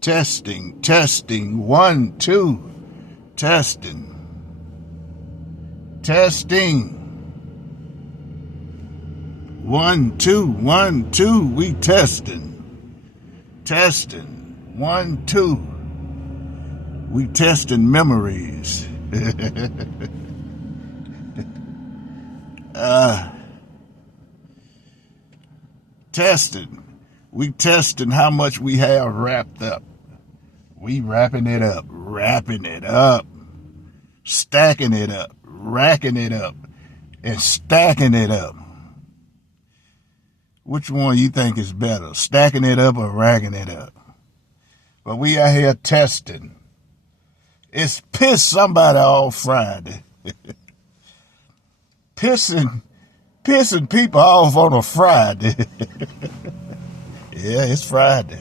Testing, testing, 1, 2, testing, testing, 1, 2, 1, 2, we testing, 1, 2, we testing memories. Testing, we testing how much we have wrapped up. We wrapping it up, stacking it up, racking it up, and stacking it up. Which one you think is better, stacking it up or racking it up? But we out here testing. It's piss somebody off Friday. Pissing people off on a Friday. Yeah, it's Friday.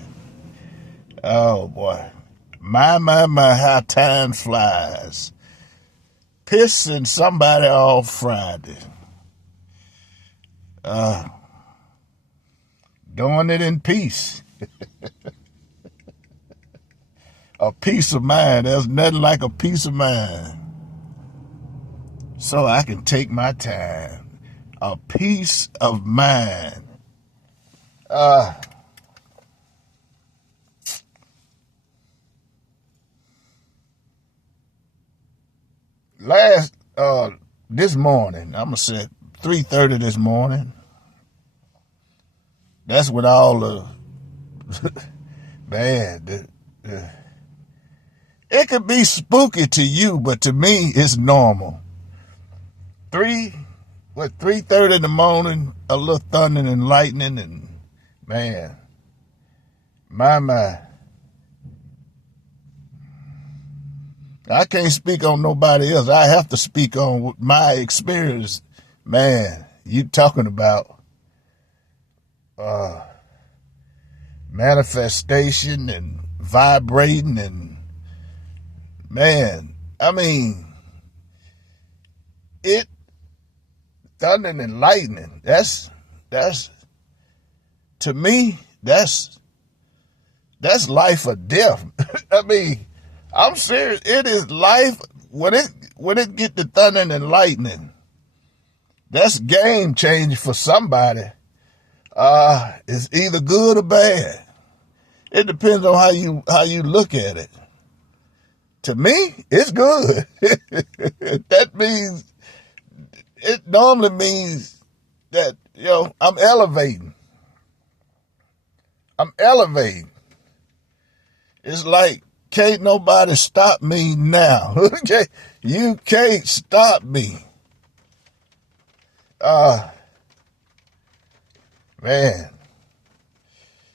Oh boy. My, how time flies. Pissing somebody off Friday. Doing it in peace. A peace of mind. There's nothing like a peace of mind. So I can take my time. A peace of mind. This morning, I'm going to say 3:30 this morning. That's when all the, man, it could be spooky to you, but to me, it's normal. 3:30 in the morning, a little thunder and lightning, and man, my. I can't speak on nobody else. I have to speak on my experience. Man, you talking about manifestation and vibrating and, man, I mean, it, thunder and lightning, that's, to me, that's life or death. I mean, I'm serious. It is life. When it get to thunder and lightning, that's game changing for somebody. It's either good or bad. It depends on how you look at it. To me, it's good. That means, it normally means that, I'm elevating. It's like, can't nobody stop me now. Okay? You can't stop me. Man.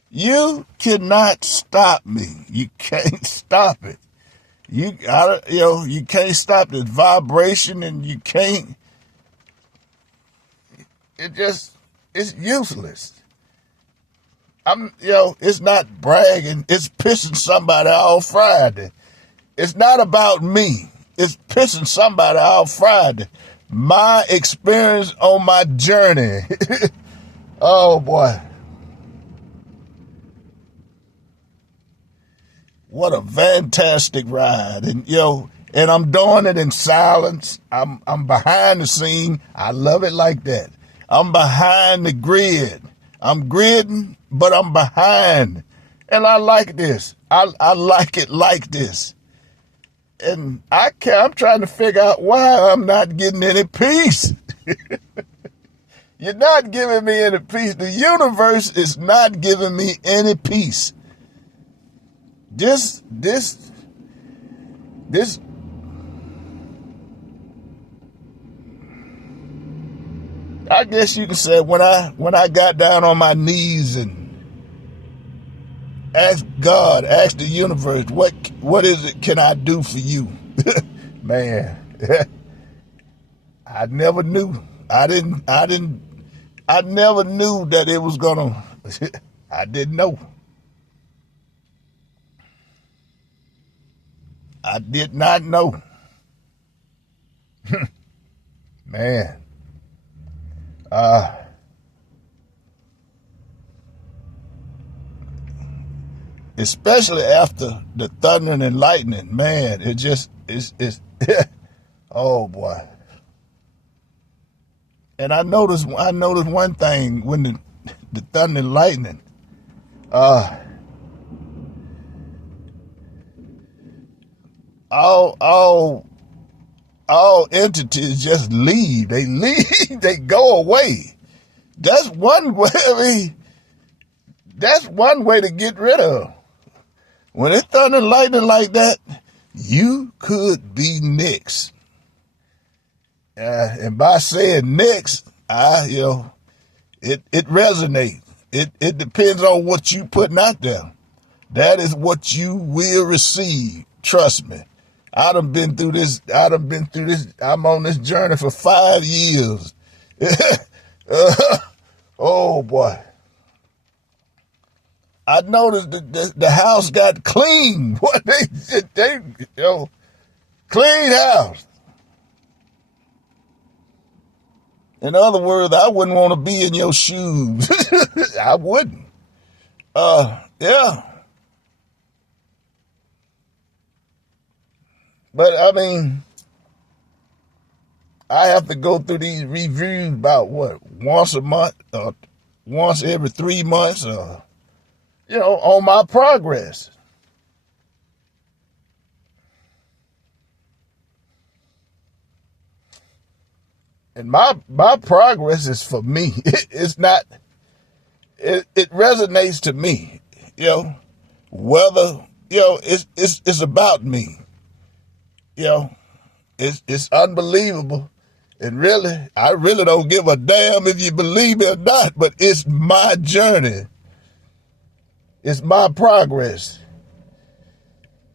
You cannot stop me. You can't stop it. You can't stop the vibration, and you can't. It's useless. It's not bragging. It's pissing somebody off Friday. It's not about me. It's pissing somebody off Friday. My experience on my journey. Oh boy. What a fantastic ride. And and I'm doing it in silence. I'm behind the scene. I love it like that. I'm behind the grid. I'm gridding, but I'm behind. And I like this. I like it like this. And I'm trying to figure out why I'm not getting any peace. You're not giving me any peace. The universe is not giving me any peace. This, I guess you can say when I got down on my knees and asked God, asked the universe, what is it can I do for you? Man, I never knew. I never knew that it was gonna, I didn't know. I did not know. Man. especially after the thunder and lightning, man, it's oh boy. And I noticed one thing when the thunder and lightning, all entities just leave. They leave. They go away. That's one way. I mean, that's one way to get rid of. When it's thunder and lightning like that, you could be next. And by saying next, it resonates. It depends on what you putting out there. That is what you will receive. Trust me. I done been through this. I'm on this journey for 5 years. Oh boy. I noticed that the house got clean. What they clean house. In other words, I wouldn't want to be in your shoes. I wouldn't. Yeah. But I mean, I have to go through these reviews about once a month, or once every 3 months, on my progress. And my progress is for me. It's not. It resonates to me. Whether it's about me. It's unbelievable. And really, I really don't give a damn if you believe me or not, but it's my journey. It's my progress.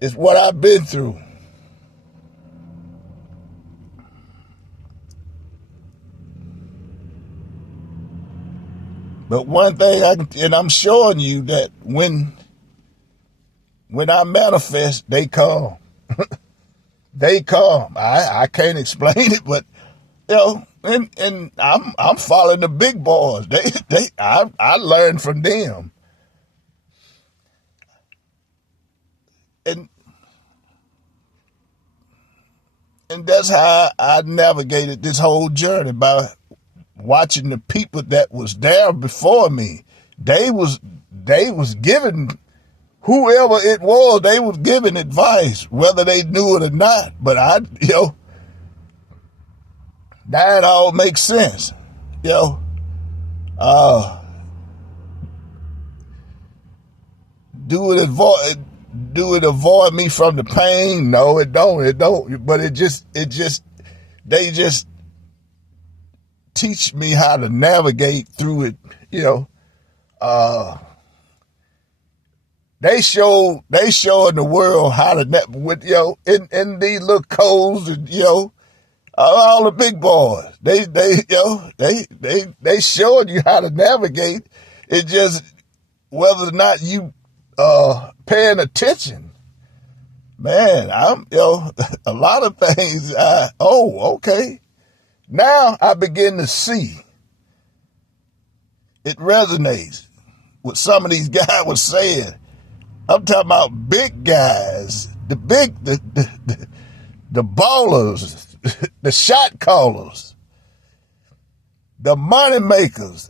It's what I've been through. But one thing and I'm showing you that when I manifest, they come. They come. I can't explain it, but and I'm following the big boys. I learned from them. And that's how I navigated this whole journey, by watching the people that was there before me. They was giving, whoever it was, they was giving advice, whether they knew it or not. But that all makes sense. Do it avoid me from the pain? No, it don't. But they just teach me how to navigate through it. They showing the world how to in these little codes, and all the big boys. They showing you how to navigate. It just whether or not you paying attention. Man, I'm a lot of things. Okay. Now I begin to see. It resonates with some of these guys was saying. I'm talking about big guys, the ballers, the shot callers, the money makers.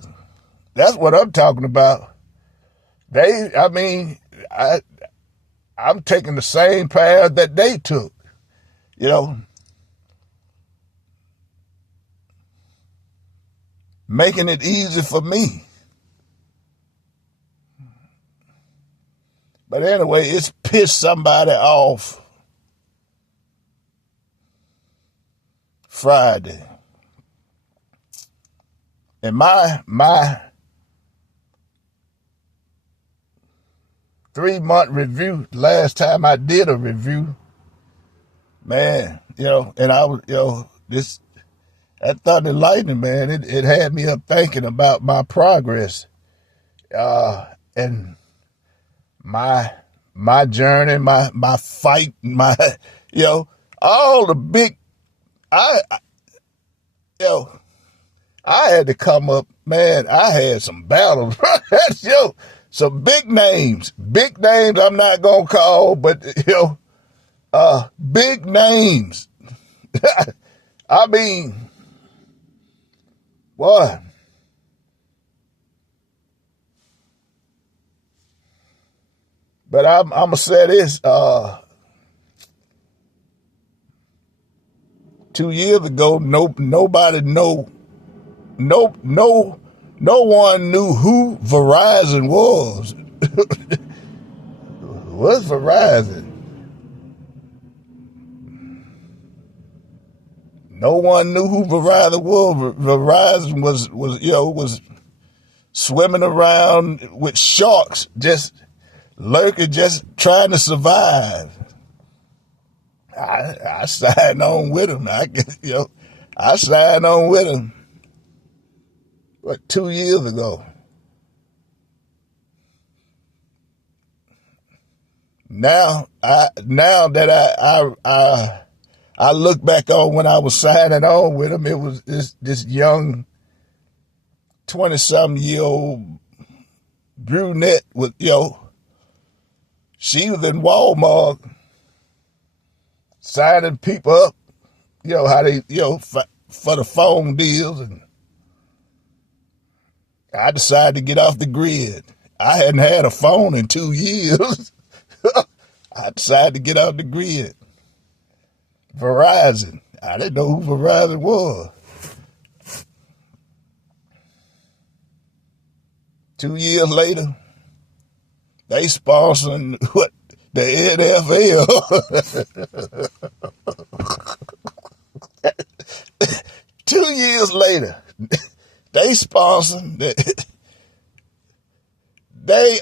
That's what I'm talking about. I'm taking the same path that they took, making it easy for me. But anyway, it's pissed somebody off Friday. And my 3-month review, last time I did a review, man, and I was, that thunder and lightning, man, it had me up thinking about my progress, and my journey, my fight, all the big, I had to come up, man. I had some battles. some big names. Big names I'm not gonna call, but big names. I mean, boy. But I'm gonna say this. 2 years ago, nobody no one knew who Verizon was. What's Verizon? No one knew who Verizon was. Verizon was swimming around with sharks, just lurking, just trying to survive. I signed on with him. I signed on with him. 2 years ago. Now that I look back on when I was signing on with him, it was this young 20-something-year-old brunette with she was in Walmart signing people up, how they for the phone deals, and I decided to get off the grid. I hadn't had a phone in 2 years. I decided to get off the grid. Verizon. I didn't know who Verizon was. 2 years later, they sponsoring the NFL. 2 years later, they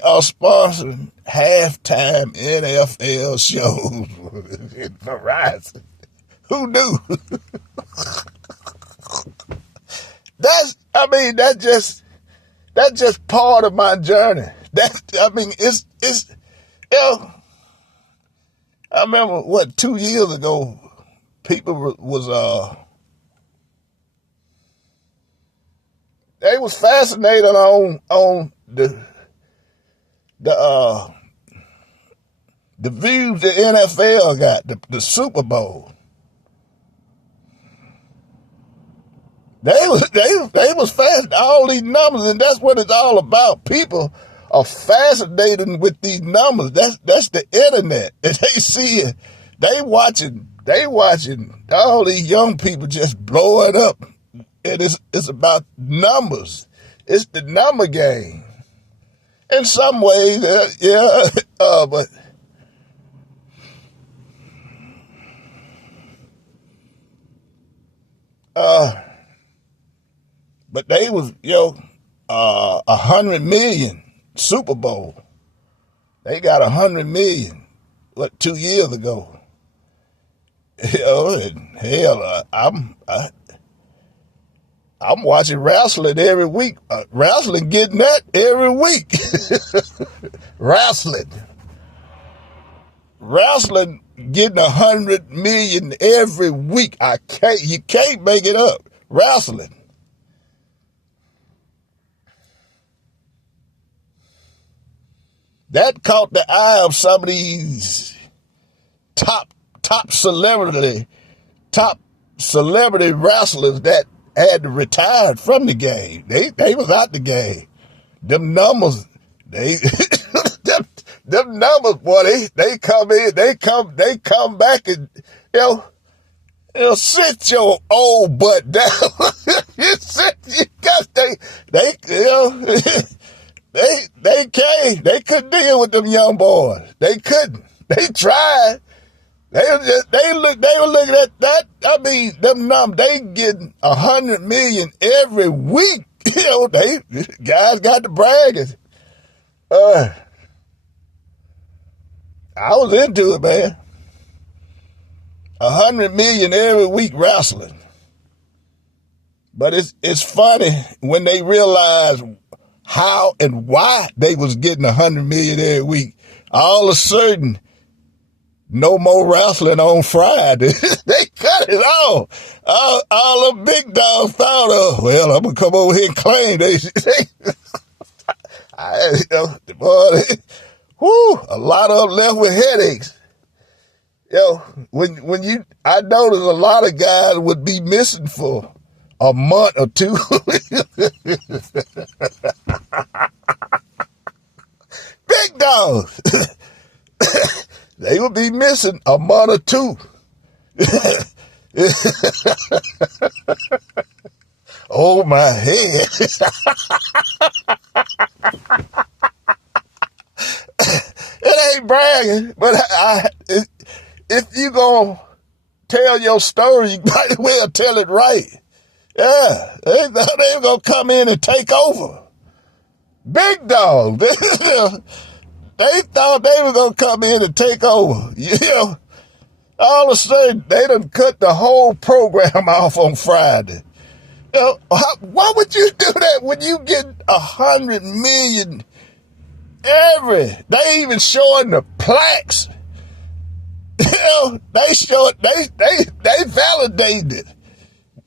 are sponsoring halftime NFL shows in Verizon. Who knew? That's just part of my journey. I remember 2 years ago, people they was fascinated on the views the NFL got, the Super Bowl. They was fascinated, all these numbers, and that's what it's all about. People are fascinated with these numbers. That's the internet. And they see it. They watching all these young people just blow it up. And it's about numbers. It's the number game. In some ways, but they was 100 million Super Bowl. They got 100 million 2 years ago. And hell, I'm watching wrestling every week. Wrestling getting that every week. Wrestling getting 100 million every week. You can't make it up. Wrestling. That caught the eye of some of these top celebrity wrestlers that had to retire from the game. They was out the game. Them numbers, them numbers, boy, they come in, they come back and sit your old butt down. They couldn't deal with them young boys. They couldn't. They tried. They were looking at that. I mean, them numbers, they getting 100 million every week. They guys got the bragging. I was into it, man. 100 million every week wrestling. But it's funny when they realize how and why they was getting 100 million every week. All of a sudden, no more wrestling on Friday. They cut it off. All the big dogs found out, well, I'm going to come over here and claim. Boy, whoo, a lot of them left with headaches. I noticed a lot of guys would be missing for a month or two. Big dogs. They would be missing a month or two. Oh, my head. It ain't bragging, but if you gonna tell your story, you might as well tell it right. Yeah, they gonna come in and take over. Big dog. They thought they were gonna come in and take over. All of a sudden they done cut the whole program off on Friday. Why would you do that when you get 100 million they even showing the plaques. They show it, they validated it.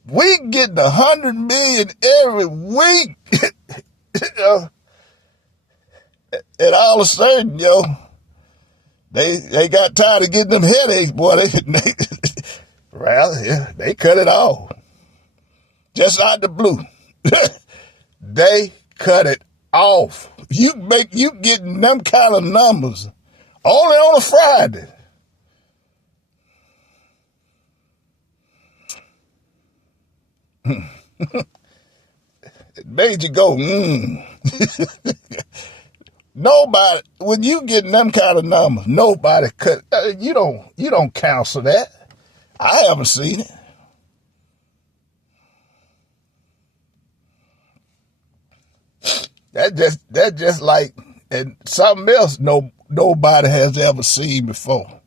We get 100 million every week. And all of a sudden, they got tired of getting them headaches, boy. They cut it off. Just out the blue. They cut it off. You getting them kind of numbers only on a Friday. It made you go, Nobody, when you getting them kind of numbers, nobody cut. You don't counsel that. I haven't seen it. That just like, and something else nobody has ever seen before.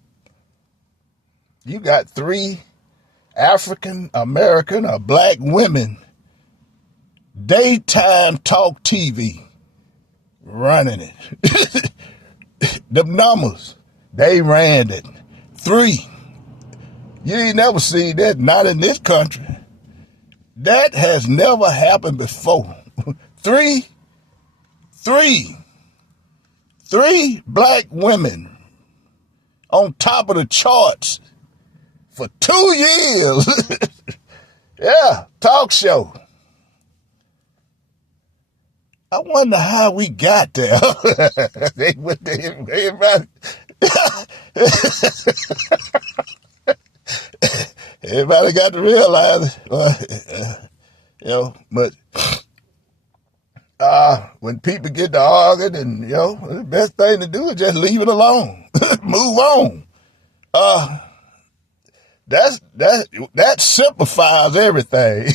You got 3 African American or black women, daytime talk TV, running it. Them numbers, they ran it. 3. You ain't never seen that, not in this country. That has never happened before. 3 black women on top of the charts for 2 years. Yeah, talk show. I wonder how we got there. Everybody got to realize it. But when people get to arguing, and the best thing to do is just leave it alone. Move on. That simplifies everything.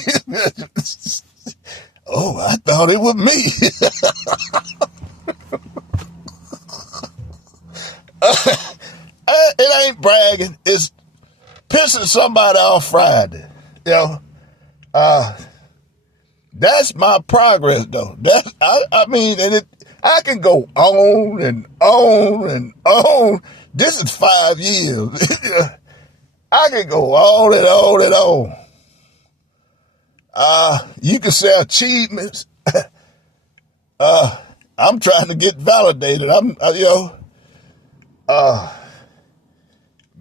Oh, I thought it was me. It ain't bragging. It's pissing somebody off Friday. That's my progress, though. I can go on and on and on. This is 5 years. I can go on and on and on. You can say achievements. I'm trying to get validated.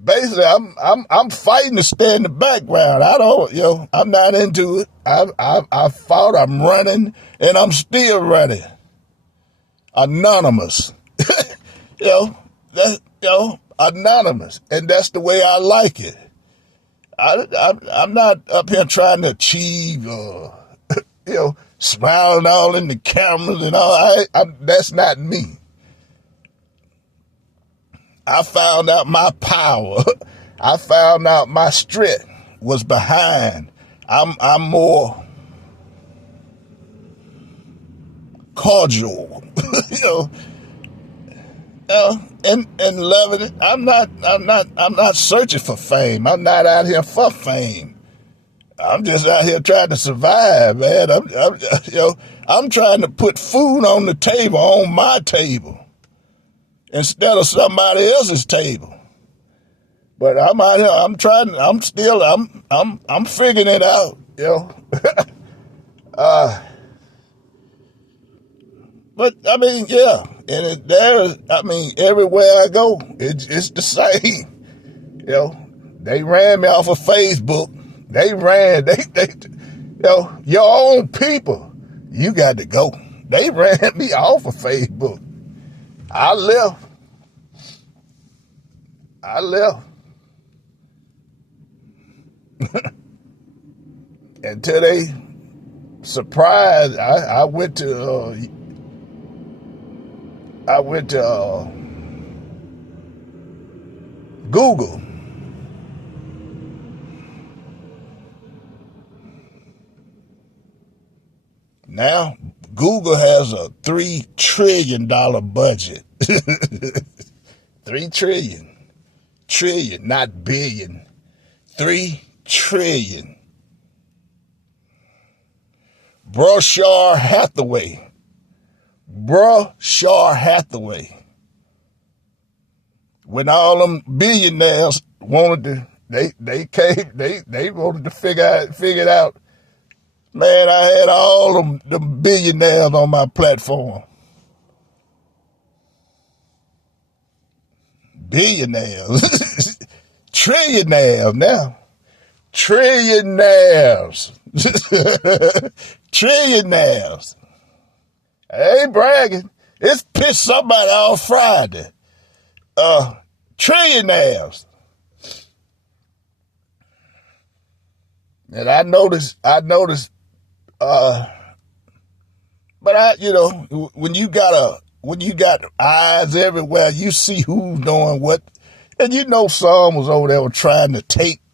Basically, I'm fighting to stay in the background. I'm not into it. I fought. I'm running, and I'm still running. Anonymous. Anonymous, and that's the way I like it. I'm not up here trying to achieve, smiling all in the cameras and all. That's not me. I found out my power. I found out my strength was behind. I'm more cordial, and loving it. I'm not searching for fame. I'm not out here for fame. I'm just out here trying to survive, man. I'm trying to put food on the table, on my table, instead of somebody else's table. But I'm out here. I'm figuring it out, But I mean, everywhere I go, it's the same. They ran me off of Facebook. Your own people, you got to go. They ran me off of Facebook. I left. Until they surprised, I went to Google. Now, Google has a $3 trillion budget. 3 trillion. Trillion, not billion. 3 trillion. Berkshire Hathaway. When all them billionaires wanted to, they wanted to figure it out. Man, I had all them billionaires on my platform. Billionaires. Trillionaires now. Trillionaires. Trillionaires. I ain't bragging. It's pissed somebody off Friday. Trillionaires. And I noticed, but when you got eyes everywhere, you see who's doing what. And some was over there trying to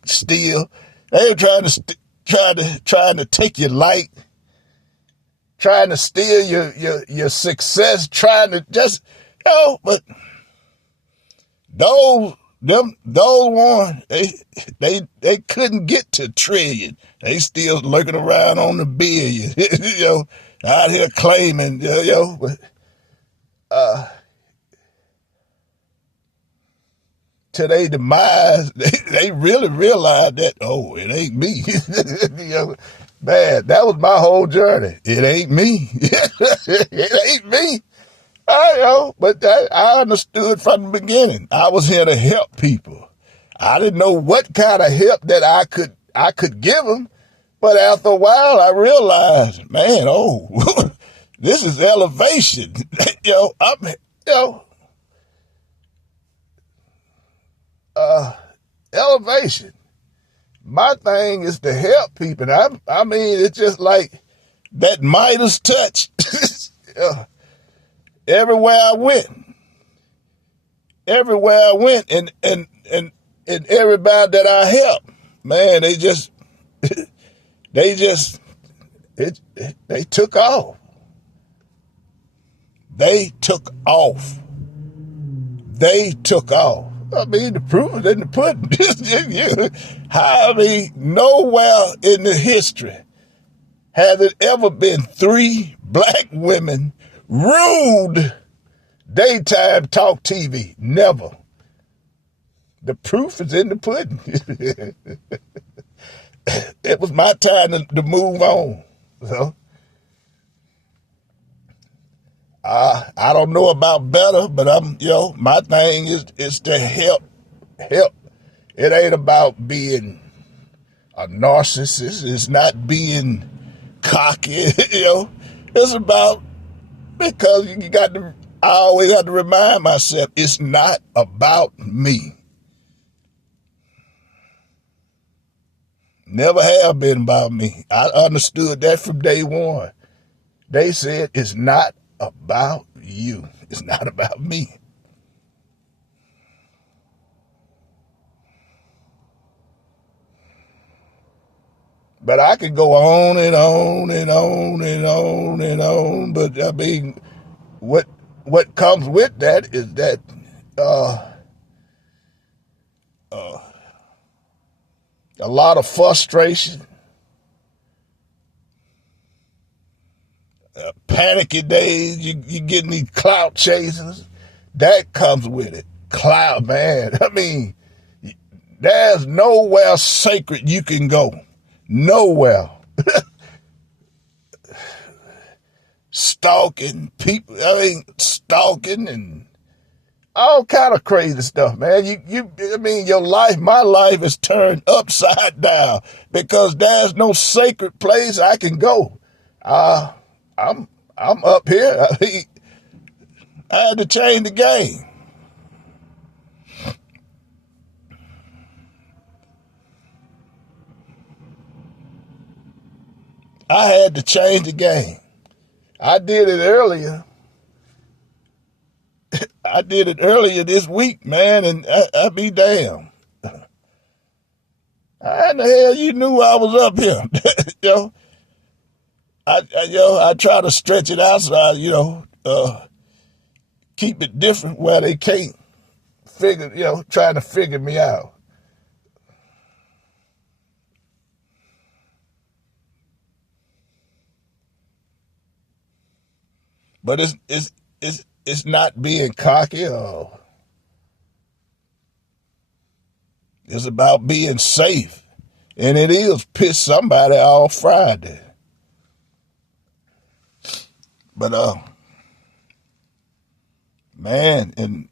steal. They were trying to take your light, trying to steal your success, trying to just, but those ones, they couldn't get to trillion. They still lurking around on the billion, out here claiming, but, to their demise, they really realized that, it ain't me. Man, that was my whole journey. It ain't me. It ain't me. But I understood from the beginning. I was here to help people. I didn't know what kind of help that I could give them, but after a while, I realized, man, this is elevation. Elevation. My thing is to help people. I mean, it's just like that Midas touch. Everywhere I went, and everybody that I helped, man, they took off. They took off. I mean, the proof is in the pudding. Nowhere in the history has it ever been 3 black women ruled daytime talk TV. Never. The proof is in the pudding. It was my time to move on. So, I don't know about better, but my thing is to help. It ain't about being a narcissist. It's not being cocky. It's about, because I always have to remind myself, it's not about me. Never have been about me. I understood that from day one. They said it's not about you. It's not about me. But I could go on and on and on and on and on. But I mean, what comes with that is that a lot of frustration, panicky days. You getting these clout chasers. That comes with it. Clout, man. I mean, there's nowhere sacred you can go. Nowhere. Stalking people. I mean, stalking and all kind of crazy stuff, man. I mean, your life, my life is turned upside down because there's no sacred place I can go. I'm up here. I mean, I had to change the game. I had to change the game. I did it earlier. I did it earlier this week, man, and I be damn. How in the hell you knew I was up here? I try to stretch it out so I, keep it different where they can't figure, trying to figure me out. But it's not being cocky or it's about being safe. And it is piss somebody off Friday. But man, and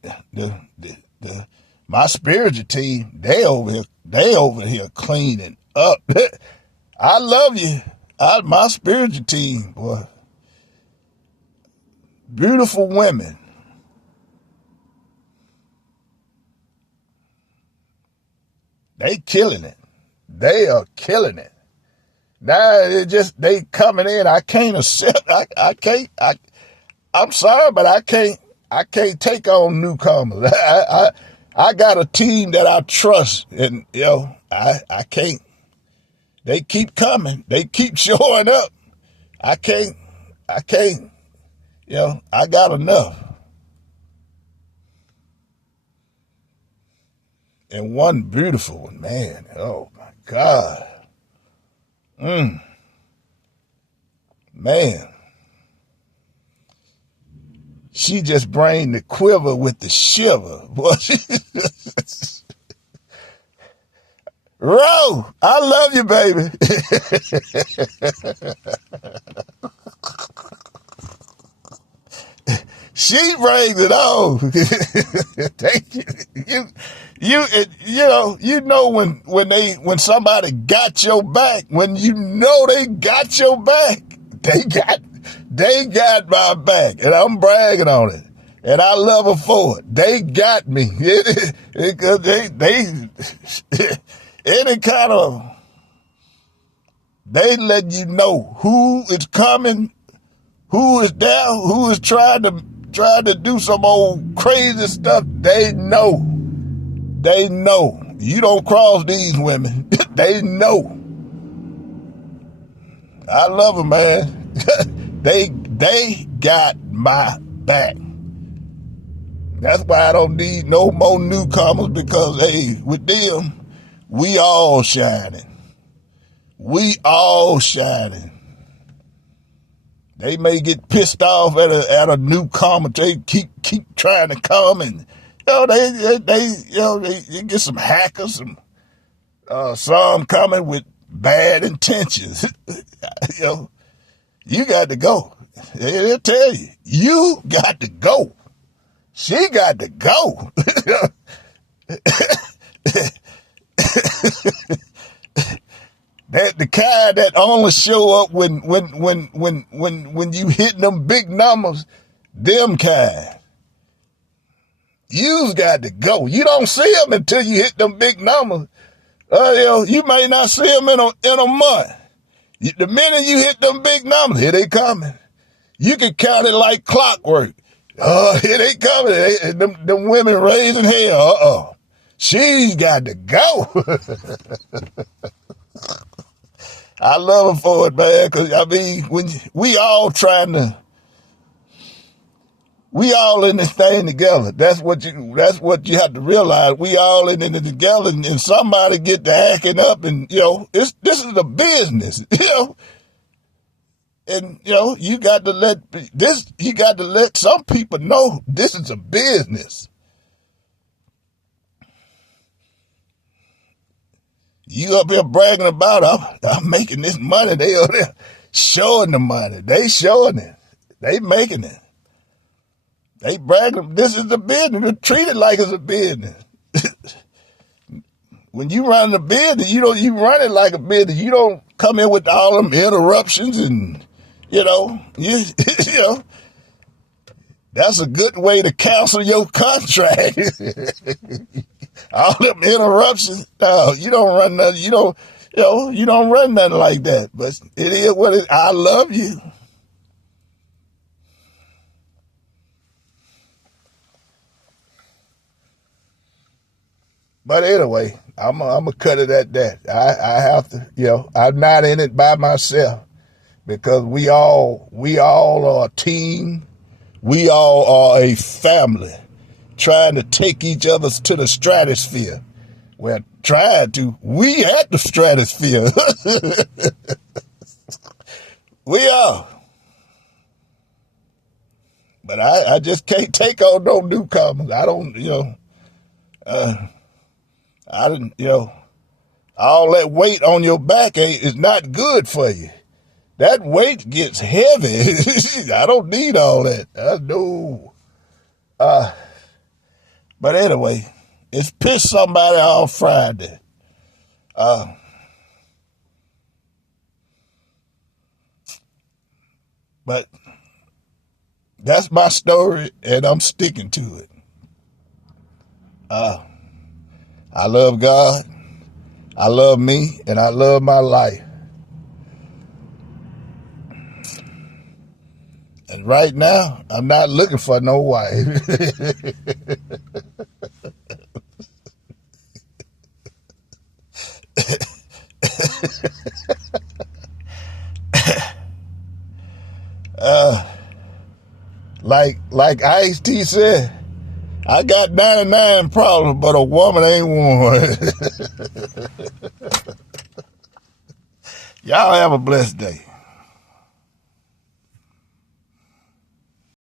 my spiritual team, they over here cleaning up. I love you. My spiritual team, boy. Beautiful women. They killing it. They are killing it. Now they coming in. I can't accept. I'm sorry, but I can't take on newcomers. I got a team that I trust, and I can't. They keep coming. They keep showing up. I can't. I got enough. And one beautiful one, man. Oh my God. Man. She just bring the quiver with the shiver. Boy, Ro, I love you, baby. She brings it on. Thank you. You know when somebody got your back, when you know they got your back, they got my back, and I'm bragging on it, and I love them for it. They got me. Any kind of, they let you know who is coming, who is there, who is trying to do some old crazy stuff. They know. They know. You don't cross these women. They know. I love them, man. They got my back. That's why I don't need no more newcomers, because, hey, with them, we all shining. We all shining. They may get pissed off at a newcomer. They keep trying to come, and they get some hackers, some coming with bad intentions. You got to go. They'll tell you, you got to go. She got to go. That the kind that only show up when you hit them big numbers, them kind. You's got to go. You don't see them until you hit them big numbers. You may not see them in a month. The minute you hit them big numbers, here they coming. You can count it like clockwork. Here they coming. Them women raising hell. She's got to go. I love her for it, man, because, I mean, when we all in this thing together. That's what you have to realize. We all in it together, and somebody get to hacking up, and, this is a business, and, you got to let some people know this is a business. You up here bragging about, I'm making this money. They up there showing the money. They showing it. They making it. They brag, this is a business. They treat it like it's a business. When you run the business, you run it like a business. You don't come in with all them interruptions and, you know, that's a good way to cancel your contract. All them interruptions. No, you don't run nothing. You don't run nothing like that. But it is what it is. I love you. But anyway, I'm gonna cut it at that. I have to, I'm not in it by myself because we all are a team. We all are a family trying to take each other to the stratosphere. We're trying to. We at the stratosphere. We are. But I just can't take on no newcomers. I don't, I didn't, all that weight on your back is not good for you. That weight gets heavy. I don't need all that. No. But anyway, it's pissed somebody off Friday. But that's my story, and I'm sticking to it. I love God, I love me, and I love my life. And right now, I'm not looking for no wife. Like Ice-T said, I got 99 problems, but a woman ain't one. Y'all have a blessed day.